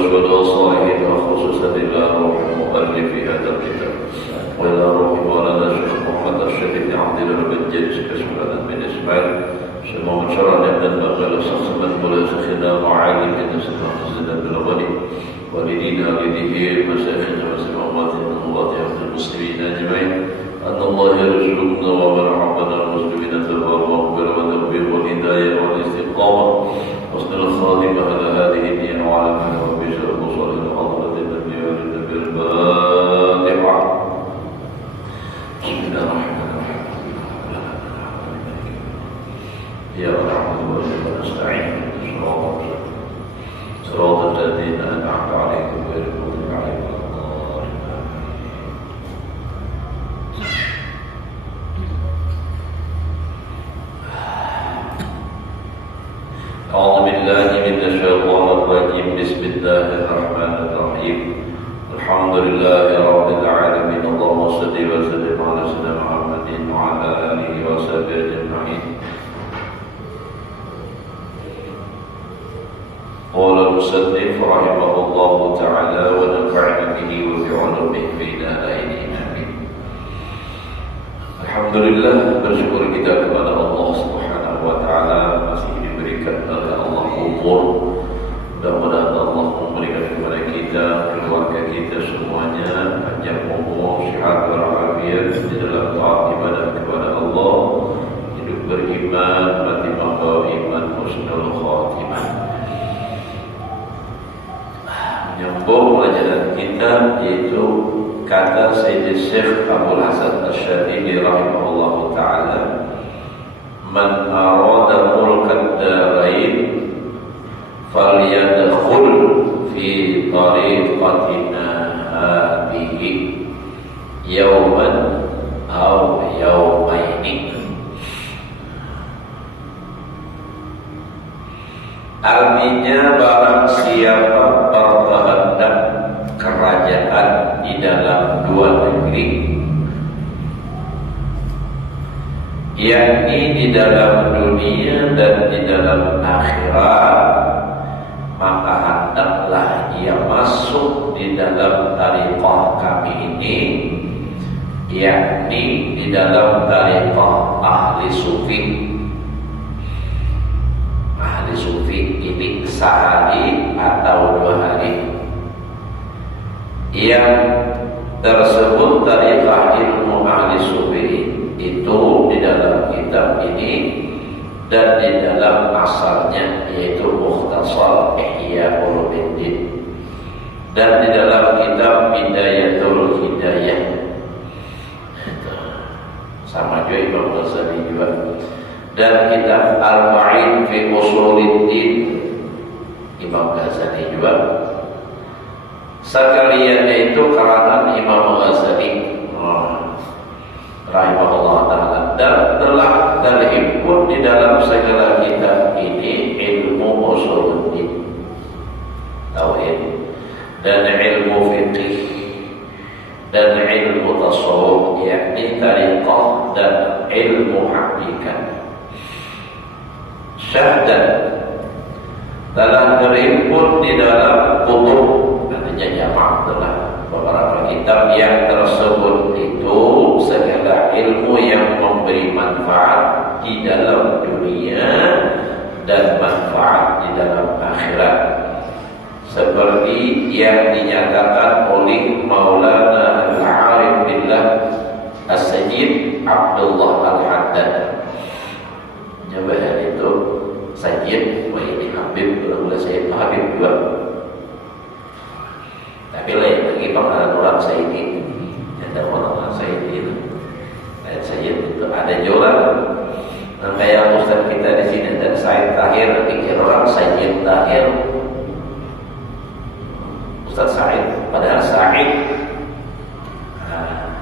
والشهداء الصالحين وخصوصا إلى روح مؤلف هذا الكتاب وإلى روح مولانا الشيخ محمد الشريف عبد البجاج كشمال بن إسماعيل semua masyarakat dan bakal saksikan boleh sekhidam ma'alim dan semua kesedan bilawali walidina walidihi masyarakat wa semua umat muslimin ajma'in anna Allah yarzuqna wa marhamana muslimina tawbah wa maghfirah wa tawbih wa hidayah wa istiqamah husn al-khatimah ala hadhihi niyyah wa ala man wa bi syarr salih al-hadratin nabiy wa nabiy al-fatihah bismillahirrahmanirrahim يا رحمة الله ونستعين صراط الذين أنعمت عليهم غير المغضوب عليهم ولا الضالين أعوذ بالله من الشيطان الرجيم بسم الله الرحمن الرحيم الحمد لله رب العالمين اللهم صل وسلم على سيدنا محمد وعلى آله وصحبه أجمعين قال المصنف رحمه الله تعالى ونفعنا به وبعلومه بين أيدينا آمين. Alhamdulillah, bersyukur kita kepada Allah Subhanahu wa taala masih diberikan oleh Allah umur. Mudah-mudahan Allah memberikan kepada kita, keluarga kita semuanya panjang umur, sehat walafiat di dalam taat ibadah kepada Allah, hidup beriman, mati membawa iman, husnul khatimah. Menyambung pelajaran kita yaitu kata Sayyid Syekh Abdul Hasan Asy-Syadzili rahimahullah ta'ala, man arada mulkad darain falyadkhul fi tariqatina hadhihi yawman aw yawmaini. Artinya barang siapa berkehendak kerajaan di dalam dua negeri, yakni di dalam dunia dan di dalam akhirat, maka hendaklah ia masuk di dalam tariqah kami ini, yakni di dalam tariqah ahli sufi. Ahli sufi ini sehari atau 2 hari. Yang tersebut tariqah ilmu ahli sufi itu di dalam kitab ini dan di dalam asalnya yaitu Mukhtasar Ihya Ulumuddin dan di dalam kitab Bidayatul Hidayah sama juga Imam Ghazali juga, dan kitab Al-Ma'in fi Usuluddin Imam Ghazali juga. Sekaliannya itu karangan Imam Ghazali rahimahullah ta'ala, dan telah terhimpun di dalam segala kitab ini ilmu usuluddin tauhid dan ilmu fiqih dan ilmu tasawuf yakni tariqah dan ilmu hakikat. Syahdan telah terhimpun di dalam kutub, artinya jamak telah beberapa kitab yang tersebut itu segala ilmu yang memberi manfaat di dalam dunia dan manfaat di dalam akhirat, seperti yang dinyatakan oleh Maulana Al-Arif Billah As-Sayyid Abdullah Al-Haddad. Nyabahan itu Sayyid, wah ini Habib, mula-mula Sayyid Habib juga. Tapi lain lagi pengenalan orang Sayyid ini, ada orang Sayyid itu. Dan Sayyid itu ada juga. Dan kayak Ustaz kita di sini dan Sayyid Tahir, pikir orang Sayyid Tahir, Ustaz Said, padahal Said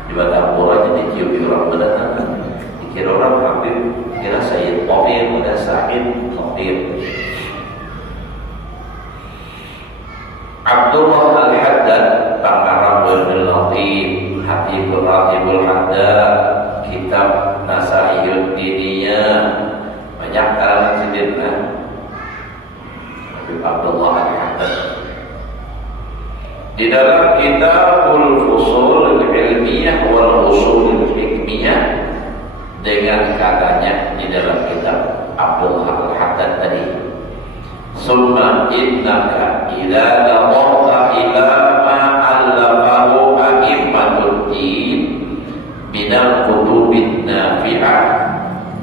di Batapura jadi cium orang mendatangkan. Dikira orang Habib, kira Sayyid Tahir, ada Said Tahir. Abdullah Al-Haddad, Pangarab Al-Latif, Hatibul Ratibul Haddad, kitab Nasaiyud Diniyah, banyak karangan sidina Habib Abdullah Al-Haddad. Di dalam Kitabul Fusul Ilmiyah wal Usul Hikmiyah, dengan katanya di dalam kitab Abdullah Al-Haddad tadi, summa innaka idza nadarta ila ma allafahu a'immatud din minal kutubin nafi'ah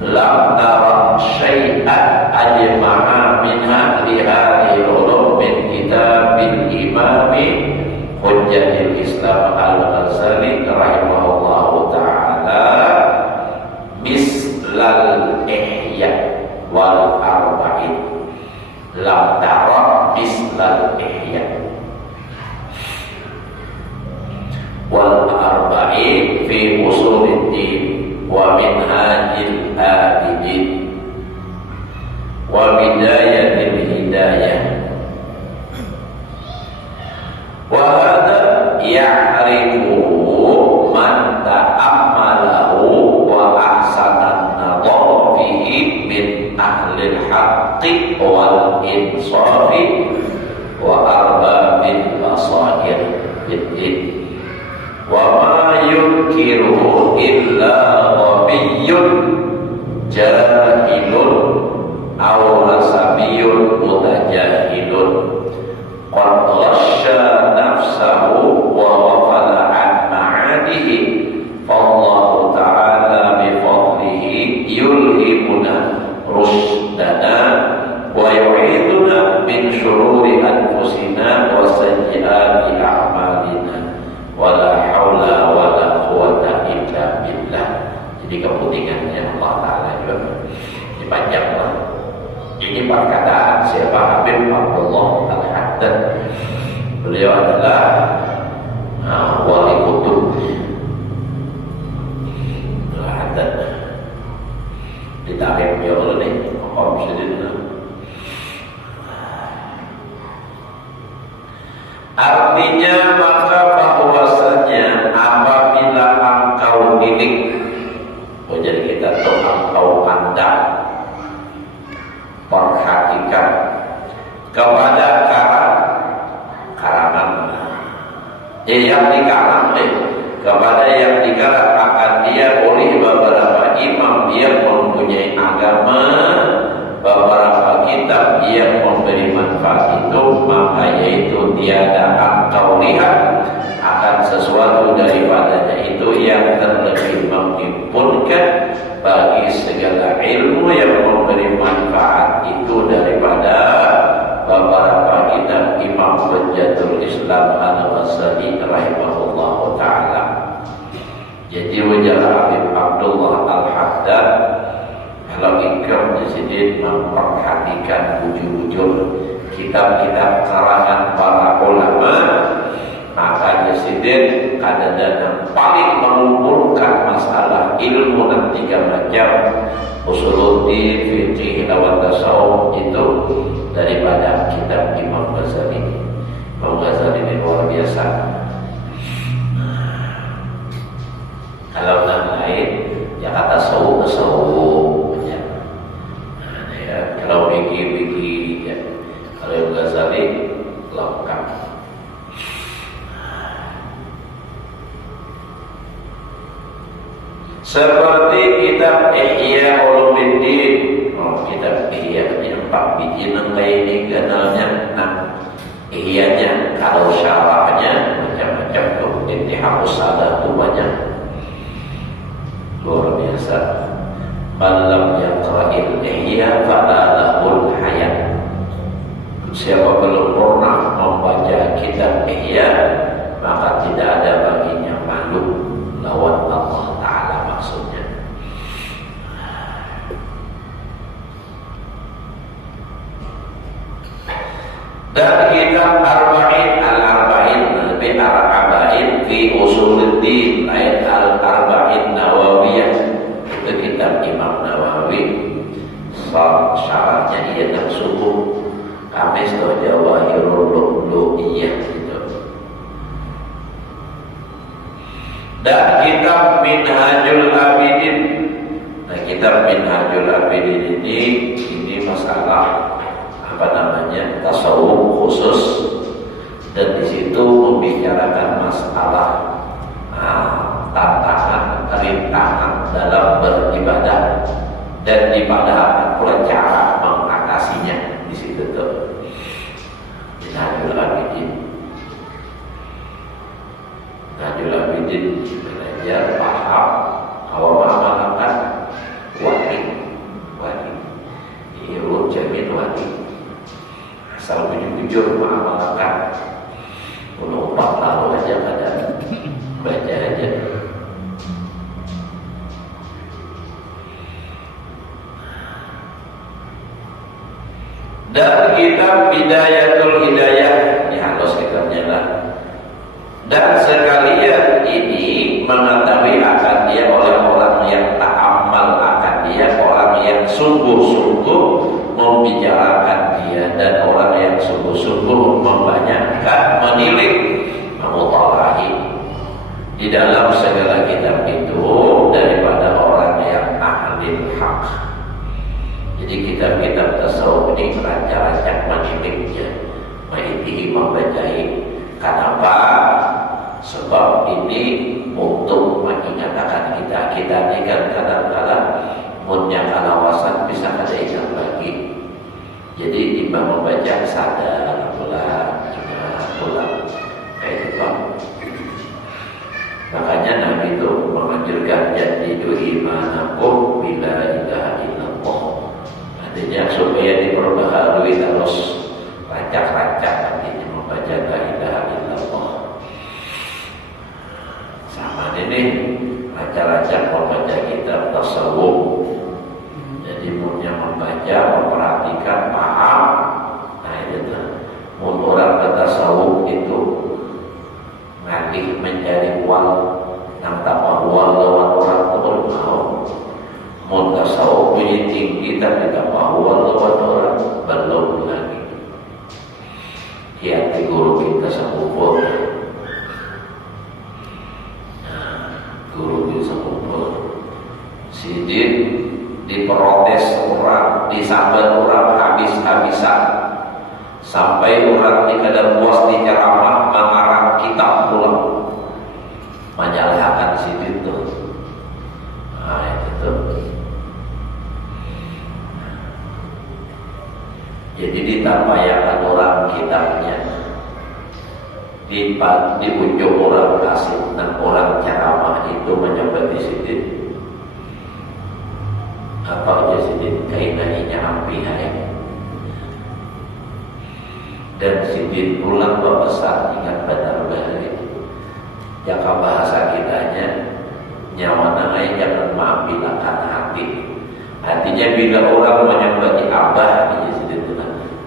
lam tara syai'an ajma'a minha li hadhihi ulum min kitabil imami Hujjatul Islam Al-Ghazali rahimahullahu ta'ala mislal ihya wal arba'in. Lam tara mislal ihya wal arba'in fi usuluddin wa minhajil abidin wa bidayatil hidayah. Wa hadha ya'rifuhu man ta'ammalahu wa ahsana an-nadhar fihi min ahli al-haqqi wal insafi wa arbabil basair bid-din. Wa ma yunkiruhu illa ghabiyyun jahilun aw rasabiyyun mutajahilun qad ghasya nafsahu wa ghafala an ma'adihi. Fallahu ta'ala bi fadlihi yulhimuna rusdana wa yu'iduna min syururi anfusina wa sayyiati a'malina wa la haula wa la quwwata illa billah. Jadi kepentingannya Allah Ta'ala juga dipanjanglah. Ini perkataan siapa? Habib Abdullah Al-Haddad. Beliau adalah wali kutub Al-Haddad. Ditarik beliau dulu nih, Om Syedina. Artinya maka bahwasanya apabila engkau milik, jadi kita tahu engkau pandang, perhatikan kepada karangan yang dikarang kepada yang dikarang akan dia oleh beberapa imam yang mempunyai agama, beberapa kitab yang memberi manfaat itu, maka yaitu tiada engkau lihat akan sesuatu daripadanya itu yang terlebih menghimpunkan bagi segala ilmu yang memberi manfaat itu daripada beberapa kitab Imam Hujjatul Islam Al-Ghazali rahimahullahu ta'ala. Jadi wajar Habib Abdullah Al-Haddad kalau ikram di sini memperhatikan bujur-bujur kitab-kitab karangan para ulama, maka di sini kadang-kadang paling mengumpulkan masalah ilmu dan 3 macam usuluddin, fiqih, lawan tasawuf itu daripada kitab Imam Ghazali. Imam Ghazali ini luar biasa. Kalau yang lain ya kata tasawuf ya. Kalau fikih ya. Kalau Imam Ghazali lengkap. Seperti kitab Ihya Ulumuddin. Kitab Ihya ini 4 biji ini kenalnya. Ihyanya kalau syarahnya macam-macam tuh. Intihapus salah tuh banyak. Luar biasa. Malam yang terakhir Ihya fadalahul hayat. Siapa belum pernah membaca kitab Ihya, maka tidak ada baginya malu lawan Allah Ta'ala maksudnya. Dan kitab Arba'in Al-Arba'in lebih Al-Arba'in fi Usuluddin lain Al-Arba'in Nawawiyah, itu kitab Imam Nawawi. Syaratnya ia dan subuh Kamis atau Jawahirul Lu'lu'iyah gitu. Dan kitab Minhajul Abidin. Nah, kitab Minhajul Abidin ini masalah apa namanya tasawuf khusus dan di situ membicarakan masalah tantangan, rintangan dalam beribadah dan ibadah pula cara mengatasinya di situ tuh. Najul Abidin belajar paham kalau mengamalkan wajib ini jamin wajib asal jujur mengamalkan menumpang lalu aja pada baca aja. Dan kitab Bidayatul Hidayah ini halus kitabnya lah. Dan sekalian ini mengetahui akan dia oleh orang yang ta'amal akan dia, orang yang sungguh-sungguh membicarakan dia, dan orang yang sungguh-sungguh membanyakkan menilik memutalahi di dalam segala kitab itu daripada orang yang ahli hak. Jadi kitab-kitab tasawuf ini rancang-rancang meniliknya, mengikuti, membacai. Kenapa? Sebab ini untuk mengingatkan kita ini kan kadang-kadang punya kalawasan bisa ada ingat lagi. Jadi timbang membaca sadar pulang kayak itu. Makanya Nabi itu menganjurkan jadidu imanakum bila ilaha illallah. Artinya supaya diperbaharui terus rancang-rancang artinya membaca la ilaha illallah. Sama ini rancang-rancang membaca kitab tasawuf. Jadi punya membaca, memperhatikan, paham. Nah itu tuh. Orang bertasawuf itu ngalih mencari uang yang tak uang lawan orang itu belum mau. Mau tasawuf punya tinggi tapi tak mau uang lawan orang belum lagi. Hati guru kita sekumpul. Guru kita sekumpul. Sidin diprotes orang, disambat orang habis-habisan. Sampai orang di kadar puas di ceramah mengarang kitab pulang menyalahkan Sidin itu. Nah itu tuh. Jadi ditampayakan orang kitabnya, di ujung orang kasih dan orang ceramah itu menyebut Sidin. Apa aja Sidin kainannya api hai. Dan Sidin pulang berpesan ingat benar balik. Jaka bahasa kitanya nyawa nangai jangan mengambilkan hati. Artinya bila orang menyebut abah di Sidin itu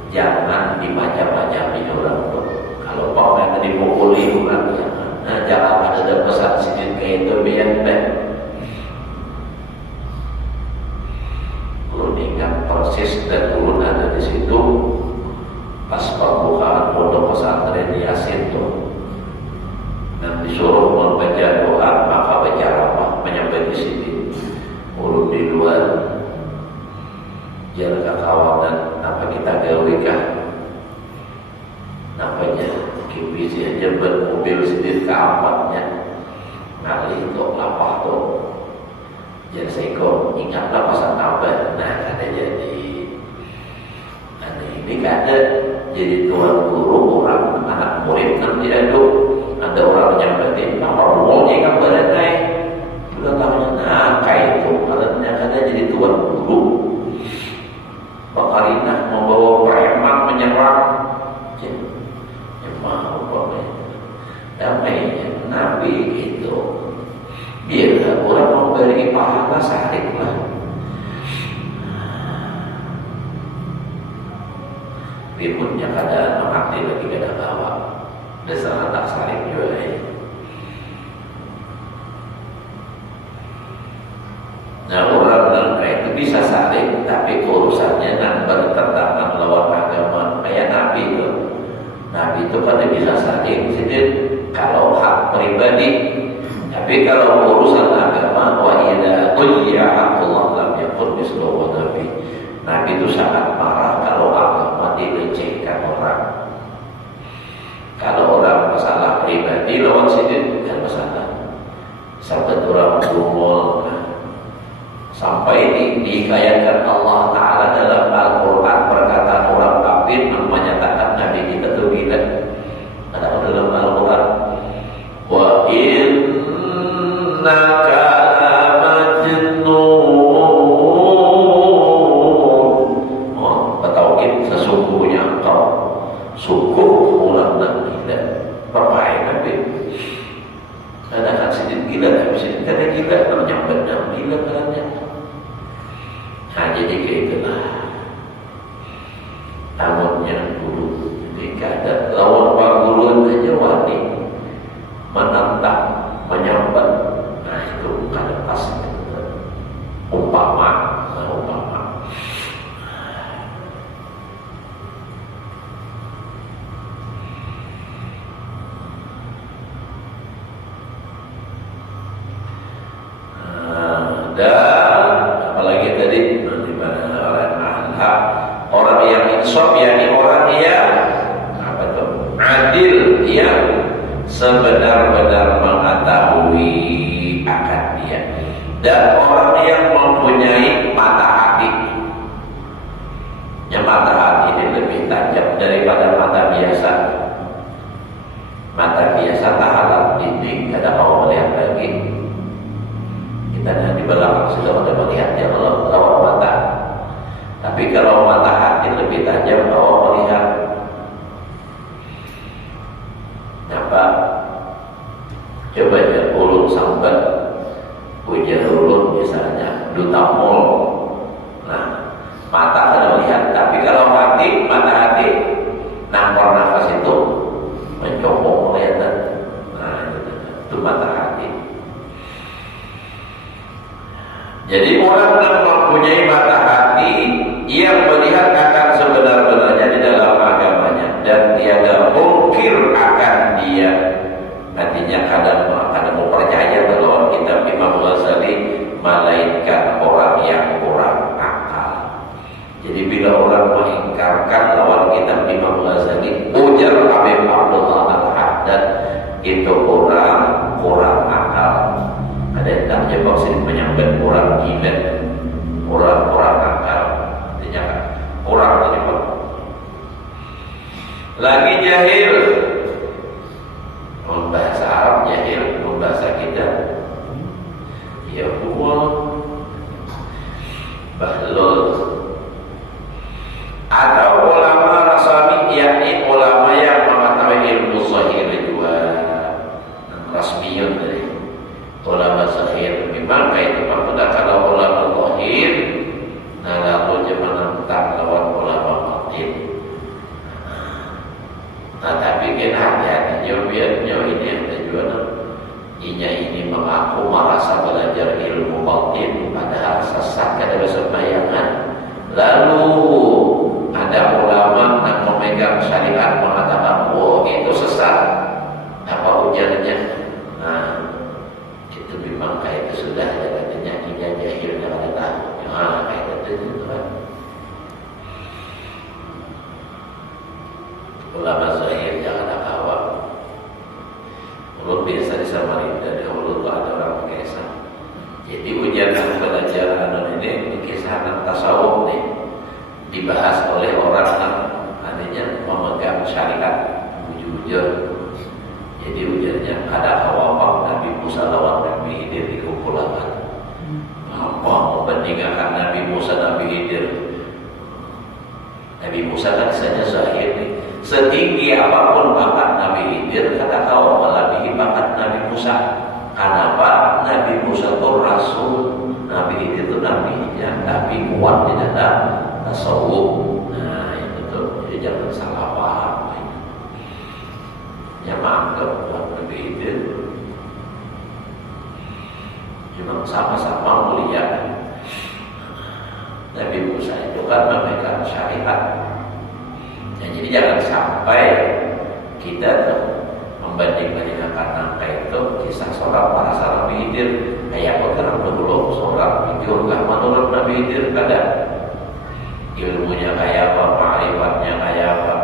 jangan dibaca-baca ini orang tuh. Kalau mau yang dipukuli orang jangan. Nah, jangan ada pesan Sidin kayak itu biar baik. Ulun ingat persis dan ulun ada di situ. Pas pembukaan pondok pesantren Yasin tuh, dan disuruh membaca doa, maka baca apa menyampai di sini. Urut di luar, jaga kawanan apa kita gawikan, namanya kibisi aja bermobil sendiri ke amatnya, ngalih tuh lapah tuh, jadi seko ingatlah pasang tambah, nah ada jadi. Ini ada jadi tuan guru orang anak murid nanti ada orang yang berarti apa rumahnya kan berdai sudah tahunya nah kayak itu alatnya ada jadi tuan guru Bakarinah membawa preman menyerang ya mau apa damai Nabi itu biar orang memberi pahala sehari lah. Ributnya keadaan mengerti lagi beda bawa dasar tak saling juga ini. Nah orang kayak itu bisa saling tapi urusannya nak bertentangan lawan agama kayak Nabi itu. Nabi itu pada bisa saling sedih kalau hak pribadi. Tapi kalau urusan agama wa idza ujiya Allah lam yakun mislu Nabi. Nabi itu sangat marah kalau agama dilecehkan orang. Kalau jadi lawan sidin kan masalah. Sampai orang berumur sampai dikayatkan Allah Ta'ala dalam Al-Quran perkataan orang kafir menyatakan Nabi kita itu gila. Ada dalam Al-Quran, wa innaka lamajnun. Oh, bertauhid sesungguhnya engkau sungguh orang nak gila. Perbaik Nabi. Ada kan sidin gila, tapi sidin kata gila namanya benar gila katanya. Nah, jadi kayak itulah. Namunnya guru ketika ada lawan pak guru aja wani menentang, menyambat. Nah itu bukan pas. Umpama. Dan apalagi tadi orang yang insaf, yakni orang yang adil, yang sebenar-benar mengetahui akan dia, dan orang yang mempunyai mata hati. Yang mata hati ini lebih tajam daripada mata biasa. Mata biasa tahalat ini kada mau melihat lagi. Kita di belakang sudah ada melihatnya kalau lawan mata. Tapi kalau mata hati lebih tajam kalau melihat. Apa? Coba ya ulun sambat, ujar ulun misalnya duta mall. Nah, mata kan melihat, tapi kalau hati, mata hati nampar nafas itu mencopong melihat. Nah, itu mata hati. Jadi orang yang mempunyai mata hati yang melihat akan sebenar-benarnya di dalam agamanya dan tiada mungkir akan dia. Nantinya kadang mau percaya bahwa kitab Imam Ghazali melainkan orang yang kurang akal. Jadi bila orang mengingkarkan lawan kitab Imam Ghazali, ujar Habib Abdullah Al-Haddad, itu orang kurang akal. Ada yang tak jawab sini menyambut orang gila, orang akal. Artinya orang tadi Pak. Lagi jahil. Bahasa Arab jahil, bahasa kita ya huwa bahlul. Atau ulama rasmi, yakni ulama yang mengetahui ilmu zahir juga, rasmiyun dari ulama zahir. Memang itu maksudnya kalau ulama zahir, nah lalu menentang lawan ulama batin. Nah tapi kan hati-hati biarnya ini ada juga ini mengaku merasa belajar ilmu batin padahal sesat kada bisa bayangan. Lalu ada ulama yang memegang syariat mengatakan wah itu sesat, apa ujarnya? Nah itu memang kayak itu sudah ada katanya jahilnya kada tahu. Nah kayak itu kan ulama zahir jangan awam. Mulut biasa di Samarinda, dahulu tuh ada orang kisah. Jadi ujian belajar ini kisah tasawuf nih dibahas oleh orang yang adanya memegang syariat jujur. Jadi ujarnya ada awam Nabi Musa lawan Nabi Khidir dikumpulkan. Apa membandingkan Nabi Musa Nabi Khidir? Nabi Musa kan saja zahir nih. Setinggi apapun bakat Nabi Khidir, kata kau melebihi bakat Nabi Musa. Kenapa? Nabi Musa itu Rasul, Nabi Khidir itu Nabi yang tapi kuat di dalam tasawuf. Nah itu tuh, jadi jangan salah paham. Yang menganggap Nabi Khidir cuma sama-sama mulia. Nabi Musa itu kan memegang syariat. Nah, jadi jangan sampai kita tuh membanding-bandingkan angka itu kisah seorang para Nabi Khidir. Kayak orang dulu seorang jujur lah menurut Nabi Khidir kada ilmunya kayak apa, ma'rifatnya kayak apa.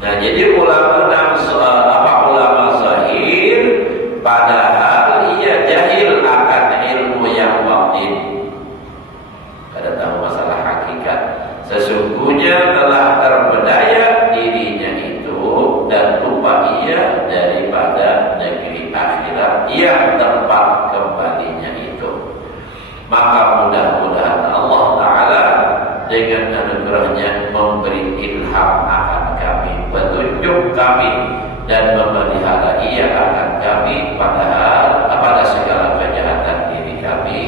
Nah jadi ulama kami dan memelihara ia akan kami pada segala kejahatan diri kami,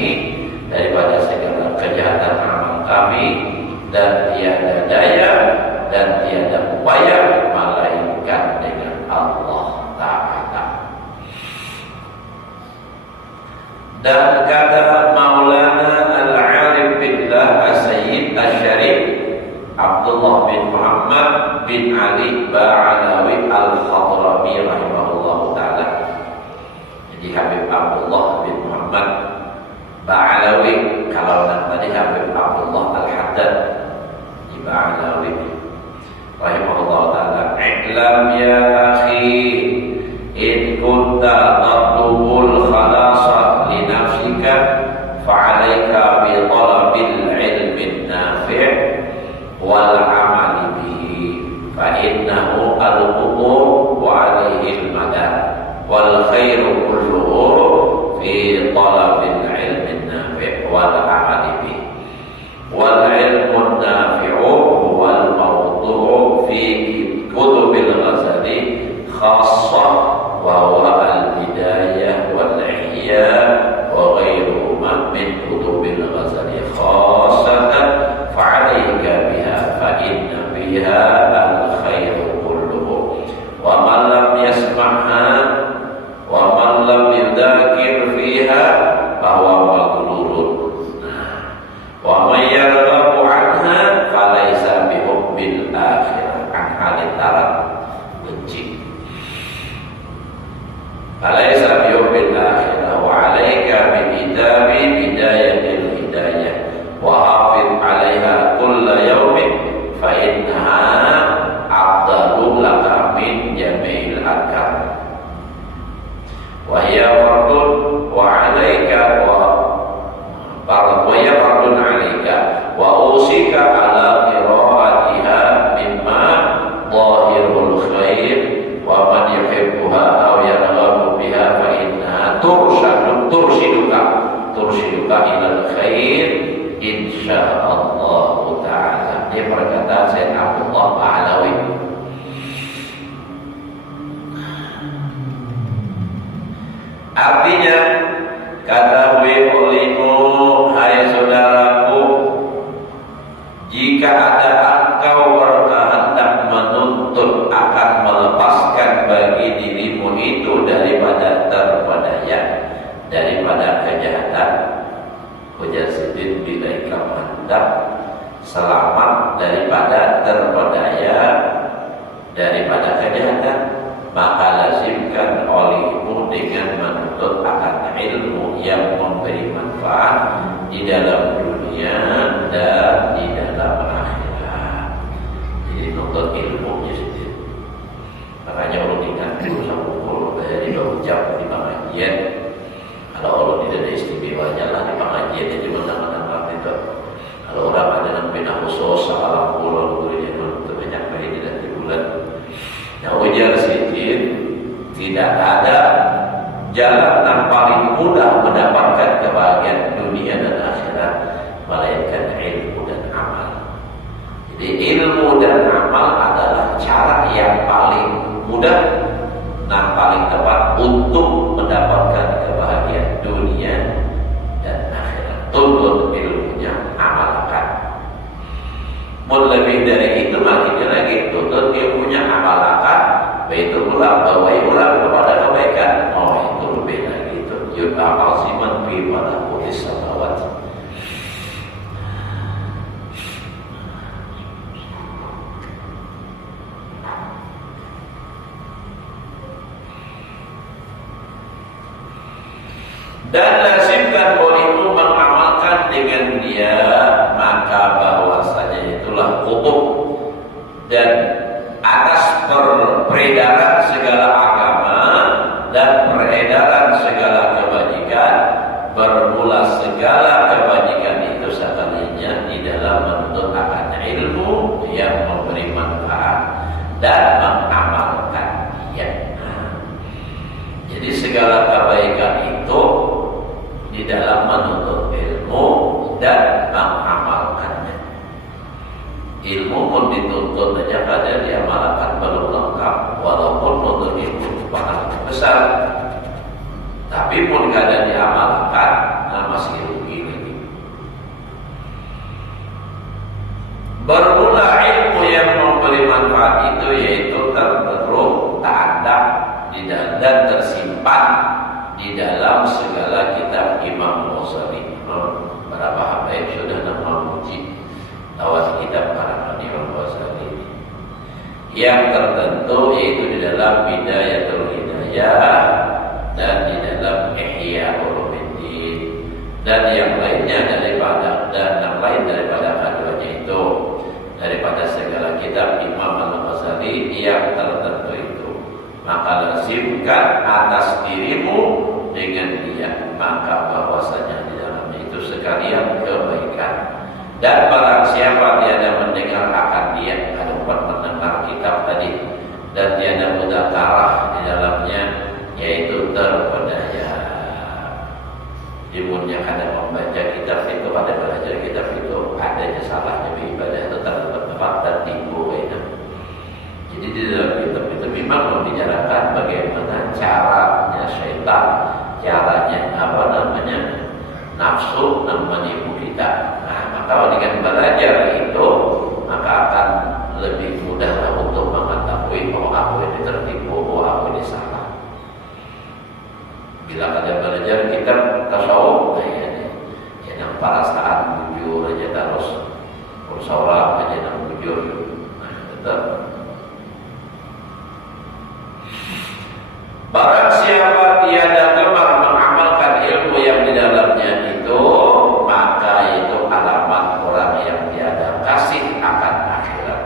daripada segala kejahatan amal kami, dan tiada daya dan tiada upaya melainkan dengan Allah Ta'ala. Dan kata Maulana Al-Arif Billah As-Sayyid Asy-Syarif Abdullah bin Muhammad bin Ali Ba'alawi Al-Khadrami rahimahullah ta'ala. Jadi Habib Abdullah bin Muhammad Ba'alawi, kalau tadi Habib Abdullah Al-Haddad di Ba'alawi rahimahullah ta'ala. I'lam ya akhi in kunta tatlubul khalasa li nafsika fa'alaika bi talabil ilmin nafi' wal amali bihi fa innahu al-qubur wa alaihi al-madar wal khairu kulluhu fi talabil ilmin nafi' wal amali bihi wal ilmun nafi'u wal mawdu'u fi kutubil Ghazali khassah wa huwa al-bidayah wal ihya wa ghairuhuma min kutubil Ghazali khassatan fa'alaika biha fa inna biha al-khairu kulluhu wa man lam yasma'ha wa man lam yudakir fiha bahwa maghlulun wa man yarghabu anha falaysa bihubbil akhirah an halin tarab benci falaysa bihubbil akhirah wa alayka bikitabi bidayatil hidayah wa hafidh 'alaiha kulla yawmin fa innaha afdalu laka min jami'il arkam wa hiya fardun wa 'alaika wa hiya fardun 'alaika wa usika 'ala qira'atiha mimma dhahirul khair wa man yuhibbuha aw yarghabu biha fa innaha turshiduka ilal khair insyaallah ta'ala. Ini perkataan Sayyid Abdullah Ba'alawi. Artinya, katakanlah olehmu hai saudaraku, jika ada engkau berkehendak menuntut akan melepaskan bagi dirimu itu daripada terpedaya, daripada kejahatan, Hujasidin bilaika hendak selamat daripada terpedaya, daripada kejahatan, maka lazimkan olehmu dengan menuntut akan ilmu yang memberi manfaat di dalam dunia dan di dalam akhirat. Jadi menuntut ilmunya sendiri. Makanya Allah ingat dulu sama Allah dari berucap di pengajian. Kalau Allah tidak ada istimewanya lah di pengajian, jadi menang-menang itu. Kalau orang ada yang pindah khusus alam pulau gurunya untuk menyampaikan tidak di bulan. Nah, ujar Sidin, tidak ada jalan yang paling mudah mendapatkan kebahagiaan dunia dan akhirat melainkan ilmu dan amal. Jadi ilmu dan amal adalah cara yang paling mudah dan paling tepat untuk mendapatkan kebahagiaan dunia dan akhirat. Tuntut ilmunya, amalkan. Mau lebih dari itu makinnya lagi, tuntut ilmunya, amalkan. Begitu pula bawai ulang kepada kebaikan. Oh, itu lebih lagi itu. Yuta aziman fi malakutis samawati. Dan lazimkan olehmu mengamalkan dengan dia, maka bahwasanya itulah kutub dan atas peredaran segala agama dan peredaran segala kebajikan, bermula segala kebajikan itu sekalinya di dalam menuntut akan ilmu yang memberi manfaat dan mengamalkannya. Jadi segala kebaikan itu di dalam menuntut ilmu dan mengamalkannya. Ilmu pun dituntut saja pada diamalkan belum lengkap. besar. Tapi pun kadang diamalkan, masih rugi lagi. Bermula ilmu yang memberi manfaat itu yaitu terberuk, ta'adab dan tersimpan di dalam segala kitab Imam Ghazali. Berapa habaib sudah memuji lewat kitab para Imam Ghazali yang tertentu, yaitu di dalam Bidayatul Hidayah dan di dalam Ihya Ulumuddin dan yang lainnya daripada keduanya itu, daripada segala kitab Imam Al-Ghazali yang tertentu itu. Maka lazimkan atas dirimu dengan dia, maka bahwasanya di dalamnya itu sekalian kebaikan. Dan barang siapa tiada mendengar akan dia, dapat mendengar kitab tadi, dan tiada mudzakarah di dalamnya, yaitu terpedaya. Dimunnya kada membaca kitab itu, ada belajar kitab itu, adanya salahnya beribadah itu tepat dan tipu itu. Jadi di dalam kitab itu memang membicarakan bagaimana caranya syaitan, caranya nafsu menipu kita. Nah, maka dengan belajar itu maka akan lebih mudah untuk mengetahui bahwa aku ini tertipu, bahwa aku ini salah. Bila ada belajar kitab tasawuf, yang perasaan bujur aja terus bersorak aja dan bujur, tetap. Barang siapa tiada gemar mengamalkan ilmu yang di dalamnya itu, maka itu alamat orang yang tiada kasih akan akhirat.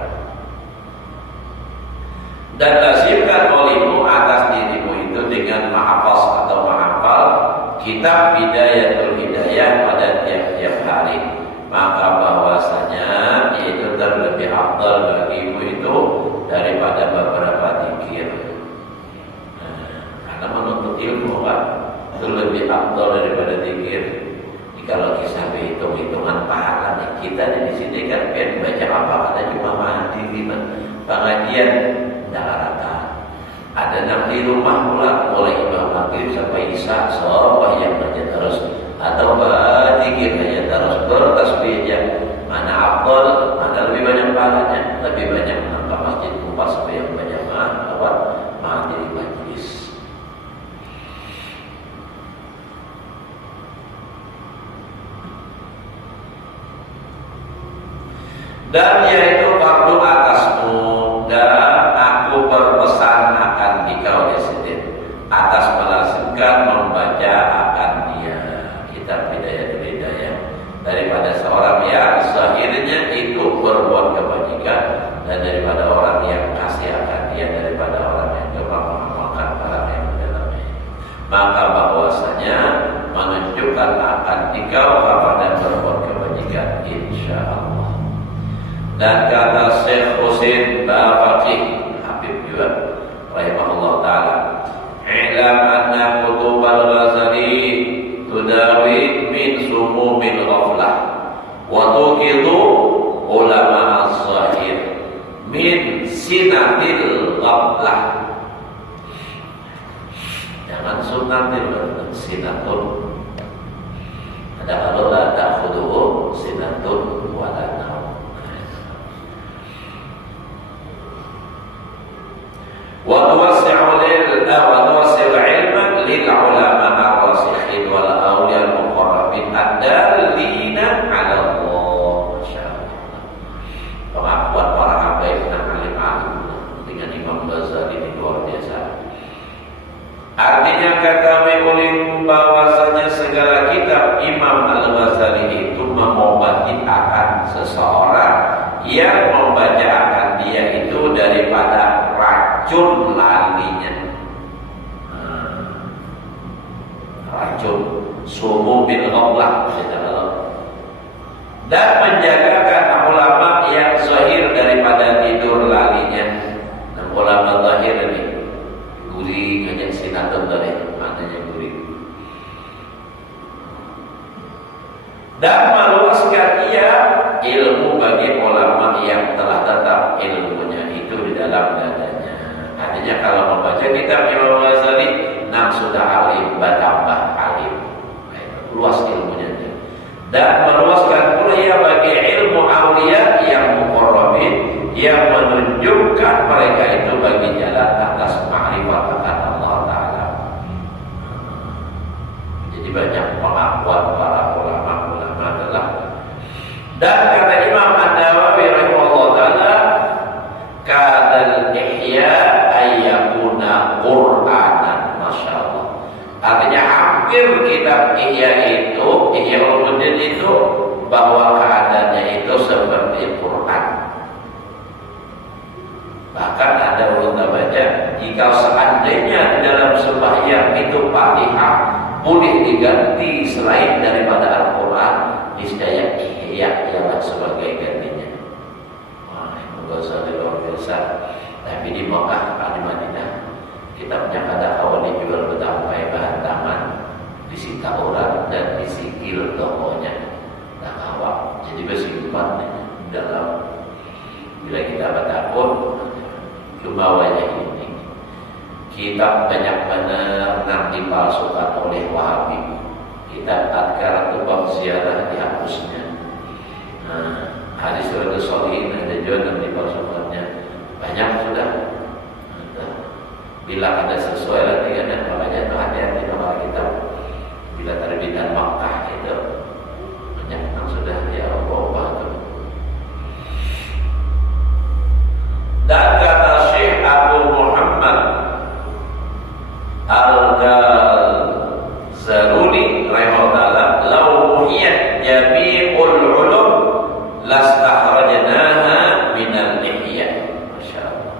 Dan lazimkan olehmu atas dirimu itu dengan menghafaz atau menghafal kitab Bidayatul Hidayah pada tiap-tiap hari. Maka bahwasanya itu terlebih afdal bagimu itu daripada beberapa zikir. Karena menuntut ilmu kan itu lebih afdal daripada zikir. Kalau kisah hitung-hitungan pahala nih, kita di sini kan baca apa ada cuma mandi lima pengajian rata. Ada yang di rumah mulai imam maghrib sampai isya sholat yang baca terus atau berzikir aja terus, bertasbih aja. Mana afdal, mana lebih banyak pahalanya, lebih banyak ke masjid kumpul sampai yang banyak mandi di majlis. Dan yaitu fardu atasmu, dan aku berpesan akan dikau Yasidin atas melazimkan membaca akan dia kitab Bidayatul Hidayah daripada seorang yang zahirnya ikut berbuat kebajikan, dan daripada orang yang kasih akan dia, daripada orang yang gemar mengamalkan barang yang di dalamnya. Maka bahwasanya menunjukkan akan dikau kepada berbuat kebajikan, insyaallah. Dan kata Syekh Husain Bafaqih Habib juga rahimahullah ta'ala, i'lam anna kutubal Ghazali tudawi min sumumil ghaflah wa tuqidu ulama az-zahir min sinatil ghaflah. Jangan sunatil, sinatul. Ada kalau la ta'khuduhu sinatul wala naum. Wa tuwassi'u ilman lil ulama ar-rasikhin wal awliya al-muqarrabin ad-dallina 'ala Allah. Masyaallah. Pengakuan para habaib dan alim-alim dengan Imam Ghazali ini luar biasa. Artinya kata uling bahwasanya segala kitab Imam Al-Ghazali itu mengobati akan seseorang yang membaca akan dia itu daripada racun lalinya. Racun sumu bil ghaflah, dan menjagakan ulama yang zahir daripada tidur lalinya. Nah, ulama zahir ini guri ngajak sinatun tadi, maknanya guri. Dan meluaskan ia ilmu bagi ulama yang telah tetap ilmunya itu di dalam dadanya. Artinya kalau membaca kitab Imam Ghazali dan meluaskan kuliah bagi ilmu aulia yang muqarrabin yang menunjukkan mereka itu bagi jalan atas ma'rifat akan Allah Ta'ala. Jadi banyak pengakuan para ulama-ulama adalah, dan kata Imam An-Nawawi rahimahullah ta'ala, kadal ihya ayyakuna Qur'anan. Masya Allah. Artinya hampir kitab Ihya itu, Ihya Ulumuddin itu, bahwa keadaannya itu seperti Quran. Bahkan ada ulama baca, jika seandainya di dalam sembahyang itu Fatihah boleh diganti selain daripada Al-Quran, niscaya Ihya ialah sebagai gantinya. Wah, itu luar biasa. Tapi di Mekah, di Madinah, kitabnya kada awal dijual bertampai bahan taman, disita orang dan disikil tokonya. Nah, awal jadi bersimpan dalam, bila kita bertakut cuma wajah ini. Kitab banyak benar yang dipalsukan oleh Wahabi. Kitab Adkar atau bab ziarah dihapusnya. Hadis Rasul Shalihin ada juga yang dipalsukannya. Banyak sudah. Bila ada sesuai lagi dan makanya itu hati-hati kalau kita bila terbitan Makkah itu banyak yang sudah ya Allah itu. Dan kata Syekh Abu Muhammad Al-Ghazaruni rahimahullah, "Lau muhiyat jami'ul ulum lastakhrajnaha minal ihya." Masyaallah.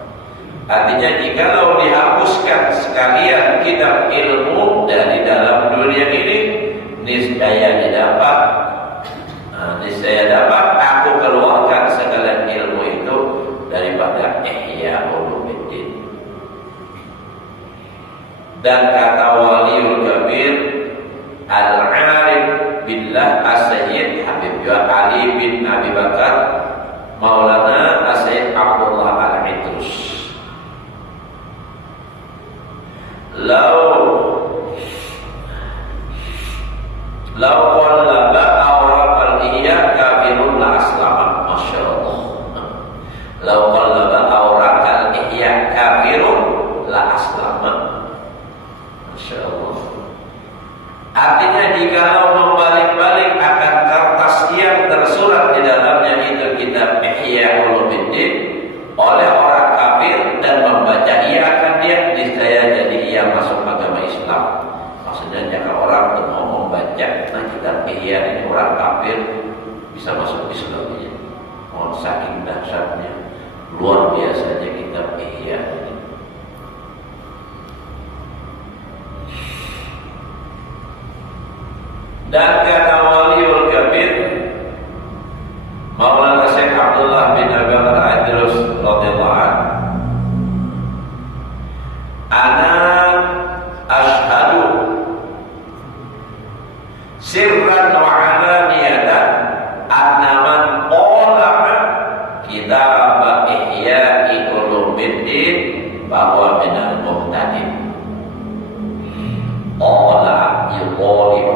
Artinya jikalau dihapuskan sekalian kitab ilmu dari dalam dunia ini, niscaya dapat aku keluarkan segala ilmu itu daripada Ihya Ulumuddin. Dan kata Waliul Kabir Al-Arif Billah As-Sayyid Habib Ali bin Abi Bakar Maulana As-Sayyid Abdullah Al-Idrus, Lau qallaba awraq al-ihya kafirun la aslama. Masya Allah. Lau qallaba awraq al-ihya kafirun la aslama. Masya Allah. Artinya jikalau membalik-balik akan kertas yang tersurat di dalamnya itu kitab Ihya Ulumuddin oleh orang kafir dan membaca ia akan dia, niscaya jadi ia masuk agama Islam. Maksudnya jika orang mau membaca kitab Ihya ini orang kafir bisa masuk Islam. Oh, saking dahsyatnya, luar biasanya kitab Ihya ini. Dan kata Waliul Kabir Maulana Syekh Abdullah bin Abi Bakar Al-Idrus radhiyallahu anhu, "Ana asyhadu sirran wa alaniyatan anna man qala kitab Ihya Ulumuddin bahwa minal muhtadin." Qala yuqalu,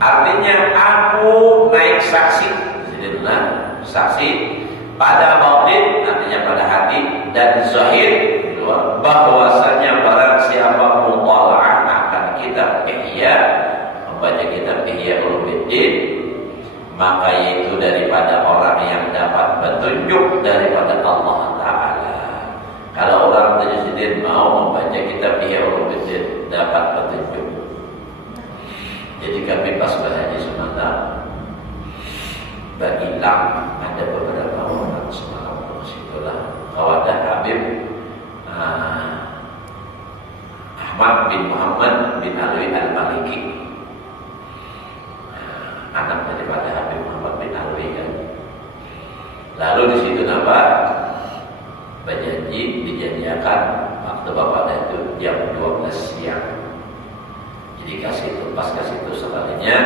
artinya aku naik saksi, saksi pada batin, artinya pada hati, dan zahir bahwasanya barang siapa mutalaah akan kitab Ihya, membaca kitab Ihya Ulumuddin, maka itu daripada orang yang dapat petunjuk daripada Allah Ta'ala. Kalau orang tajdid mau membaca kitab Ihya Ulumuddin dapat petunjuk. Jadi kami pas berhaji semata hilang ada beberapa orang semalam situlah Kawadah Habib Ahmad bin Muhammad bin Alwi Al-Maliki, anak daripada Habib Muhammad bin Alwi kan. Lalu di situ dijanjikan waktu bapak itu jam 12 siang. Jadi pas kasih itu sekalinya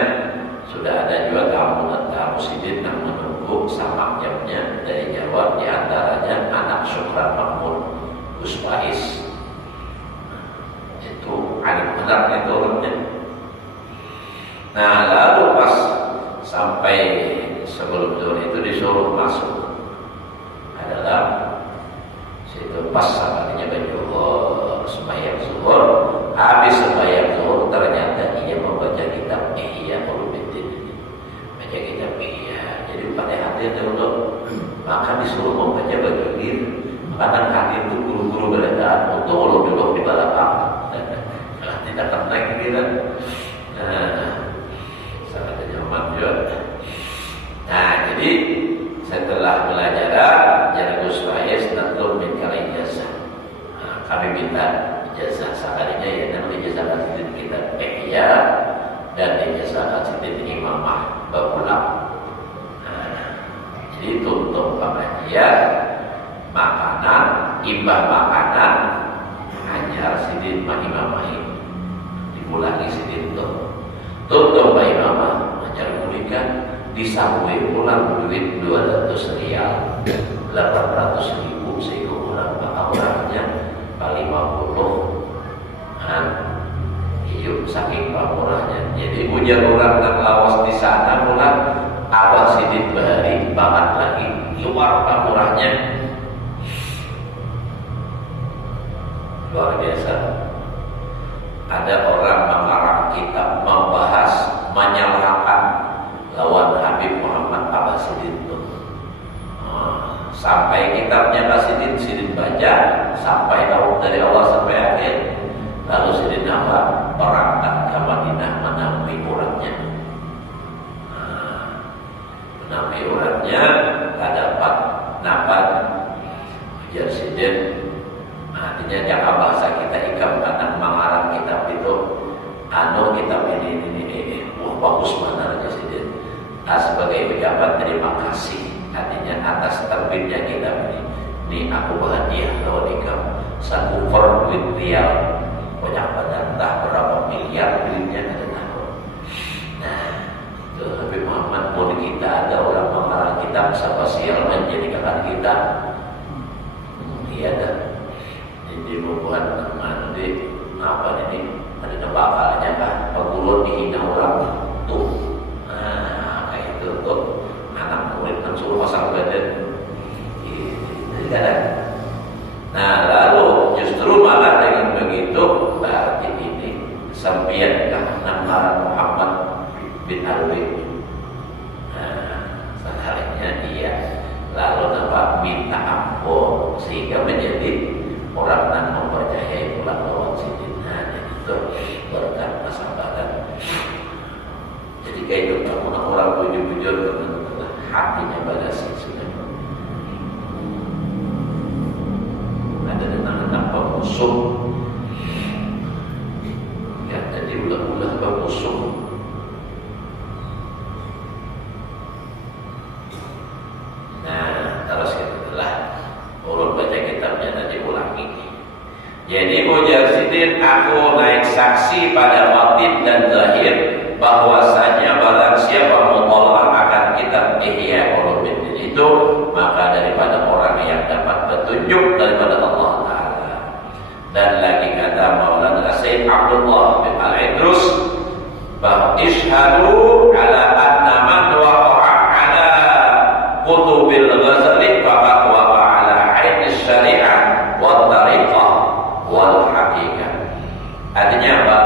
sudah ada juga tamu sidin yang menunggu sama jamnya dari Jawa, di antaranya anak Syukran Makmur Gus Faiz. Itu alim benar itu orangnya. Nah lalu pas sampai sebelum zuhur itu disuruh masuk adalah situ pas sampainya berjuhur sembahyang zuhur. Habis sembahyang zuhur ternyata ia membaca kitab Ihya Ulumuddin, baca kitab Ihya. Jadi pada hati dulu maka disuruh membaca bergilir. Kadang hati itu guru-guru beredar untuk ulun duduk di belakang tidak tenang gitu. Sangat nyaman juga. Nah, jadi setelah belajar Gus Faiz natlub min kal ijazah. Kami minta ijazah sekalinya ya, dan ijazah sidin kita Ihya dan ijazah sidin Imamah Bapulang. Jadi tutup pengajian, makanan, imbah makanan, ajar sidin Imamah dipulangi sidin tutup Imamah ajar kulikan disambui pulang duit 200 rial 800.000 sehingga pulang orangnya 50 hidup saking pamurahnya. Jadi ujar orang dan lawas di sana pulang awal sidin bahari banget lagi luar pamurahnya luar biasa. Ada orang mengarang kitab membahas menyalahkan lawan Habib Muhammad Abasidin itu. Sampai kitabnya Sidin baca sampai tahu dari awal sampai akhir. Lalu Sidin apa? Berangkat ke Madinah menemui uratnya. Menemui uratnya tak dapat dapat ujar Sidin. Artinya jangan bahasa kita ikam karena mengarang kitab itu. Kitab ini bagus mana aja Sidin. Sebagai pejabat terima kasih. Artinya atas terbitnya kitab ini. Ini aku bahagia kalau ikam satu per duit rial. Banyak entah berapa miliar duitnya ada tahu. Nah, itu Habib Muhammad mau kita ada orang mengarang kitab spasial menjadikan kita. Iya dah. Jadi membuat mandi apa ini ada bakalnya kan pegulun dihina orang tuh. Kayak itu tuh anak murid kan suruh pasang badan. Jadi kan. Nah lalu justru malah dengan begitu berarti ini sampian nama Muhammad bin Alwi. Sekalinya dia lalu dapat minta ampun sehingga menjadi orang yang mempercayai pulang lawan sidin. Itu berkat kesabaran. Jadi kayak itu orang bujur-bujur hatinya bagasi sudah. Ada tentang pemusuh. Ya, jadi ulah-ulah pemusuh. Nah, terus setelah urut baca kitabnya tadi ulangi. Jadi ujar Sidin, aku naik saksi pada batin dan zahir bahwasanya barang siapa mutolak akan kitab Ihya Ulumuddin itu, maka daripada orang yang dapat petunjuk daripada Allah Ta'ala. Dan lagi kata Maulana Sayyid Abdullah bin Al-Idrus, bahwa ishadu ala anna man waqa'a ala kutubil Ghazali faqad waqa'a ala aini syari'ah wa tariqah wal haqiqah. Artinya apa?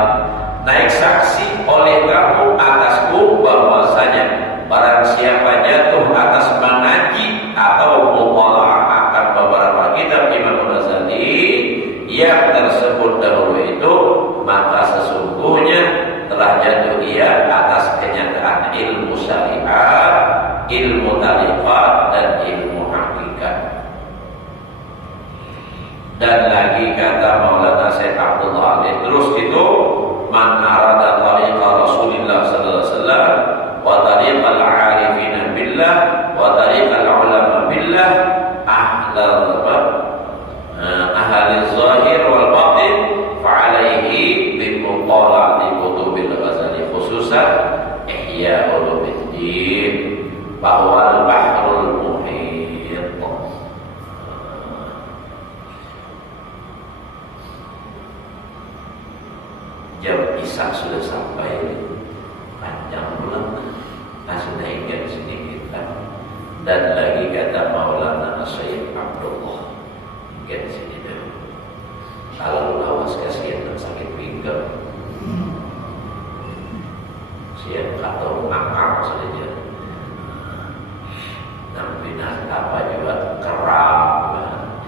Naik saksi oleh kamu atasku bahwasanya barang siapa jatuh atas mengaji atau mutalaah akan beberapa kitab Imam Ghazali yang tersebut dahulu itu, maka sesungguhnya telah jatuh ia atas kenyataan ilmu syariat, ilmu tariqat dan ilmu hakikat. Dan lagi kata Maulana Syekh Abdullah terus itu, man arada tariqa Rasulillah sallallahu alaihi wasallam wa tariqal arifin billah wa tariqal ulama billah ahli zahir wal batin fa alaihi bi mutala'ati kutubil Ghazali khususan Ihya Ulumuddin bahwa al-bahrul muhit. Jam isya sudah sampai, panjang pulang. naikkan sedikit kan. Dan lagi kata Maulana Sayyid Abdullah, mungkin sini dulu. Kalau lawas kasihan dan sakit pinggang, siap atau ngakak saja. Nampi apa juga kerap,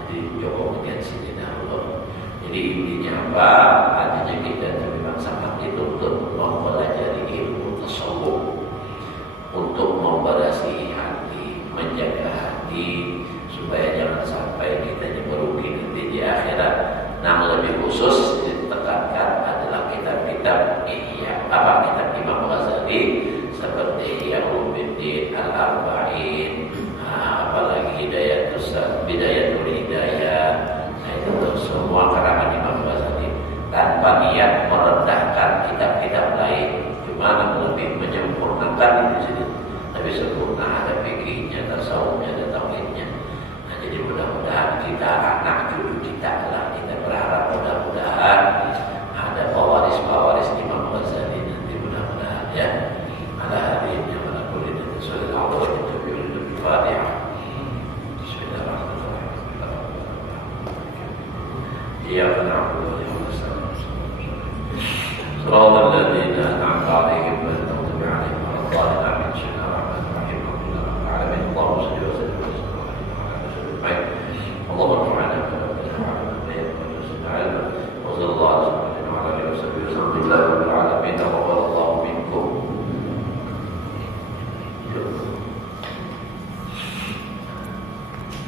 jadi coba mungkin sini dulu. Jadi intinya apa? Artinya kita memang sangat dituntut mempelajari ilmu tasawuf untuk memberasihi hati, menjaga hati supaya jangan sampai kita merugi nanti di akhirat. Namun lebih khusus ditekankan adalah kitab-kitab kitab Imam Ghazali seperti Ulumuddin Al-Arba'in, apalagi Bidayatul Hidayah. Nah, itu semua karangan Imam Ghazali tanpa niat merendahkan kitab-kitab lain, cuma lebih menyempurnakan di sini. Lebih sempurna, ada fikihnya, tasawufnya, ada tauhidnya. Nah, jadi mudah-mudahan kita, anak cucu kita lah, kita berharap mudah-mudahan ada pewaris Imam Ghazali nanti, mudah-mudahan ya. Ala hadirin wa kulli nabiyyina Allah wa Fatihah. Iyyaka na'budu wa iyyaka nasta'in. Shiratal ladzina an'amta 'alaihim ghairil maghdubi 'alaihim waladdallin.